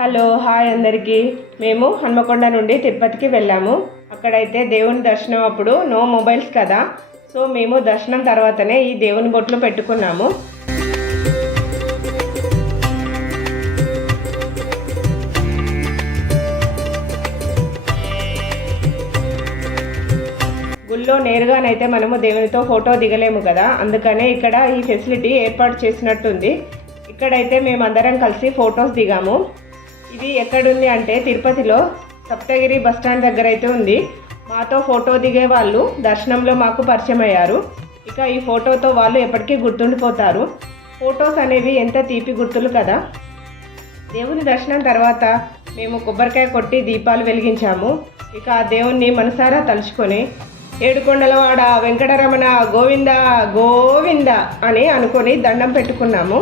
Hello hi అందరికీ. మేము హన్మకొండ నుండి తిరుపతికి వెళ్ళాము. అక్కడైతే దేవుని దర్శనం అప్పుడు నో మొబైల్స్ కదా, సో మేము దర్శనం తర్వాతనే ఈ దేవుని బొట్లు పెట్టుకున్నాము. గుళ్ళో నేరుగానైతే మనము దేవునితో ఫోటో దిగలేము కదా, అందుకనే ఇక్కడ ఈ ఫెసిలిటీ ఏర్పాటు చేసినట్టుంది. ఇక్కడైతే మేమందరం కలిసి ఫొటోస్ దిగాము. ఇది ఎక్కడుంది అంటే తిరుపతిలో సప్తగిరి బస్టాండ్ దగ్గర అయితే ఉంది. మాతో ఫోటో దిగే వాళ్ళు దర్శనంలో మాకు పరిచయం అయ్యారు. ఇక ఈ ఫోటోతో వాళ్ళు ఎప్పటికీ గుర్తుండిపోతారు. ఫొటోస్ అనేవి ఎంత తీపి గుర్తులు కదా. దేవుని దర్శనం తర్వాత మేము కొబ్బరికాయ కొట్టి దీపాలు వెలిగించాము. ఇక ఆ దేవుణ్ణి మనసారా తలుచుకొని ఏడుకొండలవాడ వెంకటరమణ గోవింద గోవింద అని అనుకొని దండం పెట్టుకున్నాము.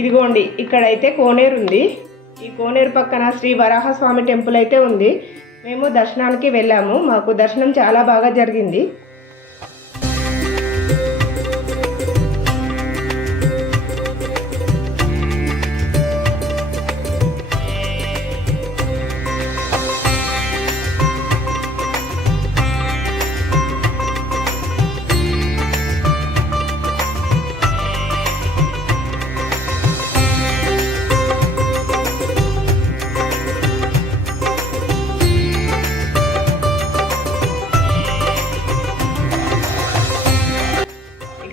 ఇదిగోండి, ఇక్కడైతే కోనేరు ఉంది. ఈ కోనేరు పక్కన శ్రీ వరాహస్వామి టెంపుల్ అయితే ఉంది. మేము దర్శనానికి వెళ్ళాము. మాకు దర్శనం చాలా బాగా జరిగింది.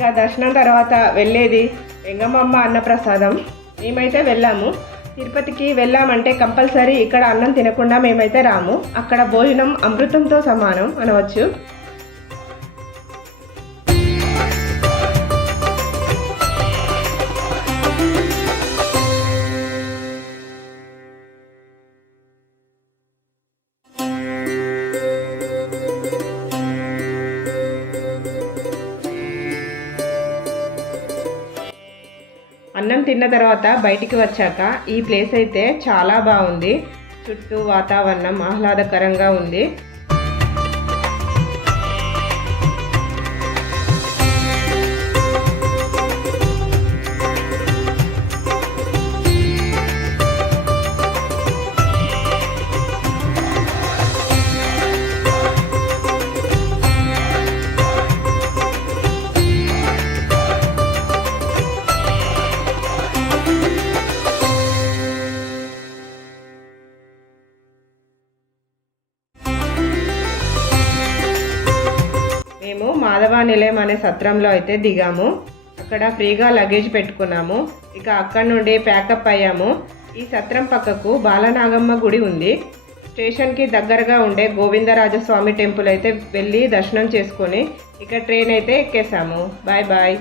ఇక దర్శనం తర్వాత వెళ్ళేది వెంగమ్మ అన్నప్రసాదం. మేమైతే వెళ్ళాము. తిరుపతికి వెళ్ళామంటే కంపల్సరీ ఇక్కడ అన్నం తినకుండా మేమైతే రాము. అక్కడ భోజనం అమృతంతో సమానం అనవచ్చు. అన్నం తిన్న తర్వాత బయటికి వచ్చాక ఈ ప్లేస్ అయితే చాలా బాగుంది. చుట్టూ వాతావరణం ఆహ్లాదకరంగా ఉంది. మేము మాధవ నిలయం అనే సత్రంలో అయితే దిగాము. అక్కడ ఫ్రీగా లగేజ్ పెట్టుకున్నాము. ఇక అక్కడ నుండి ప్యాకప్ అయ్యాము. ఈ సత్రం పక్కకు బాలనాగమ్మ గుడి ఉంది. స్టేషన్కి దగ్గరగా ఉండే గోవిందరాజస్వామి టెంపుల్ అయితే వెళ్ళి దర్శనం చేసుకొని ఇక ట్రైన్ అయితే ఎక్కేసాము. Bye bye.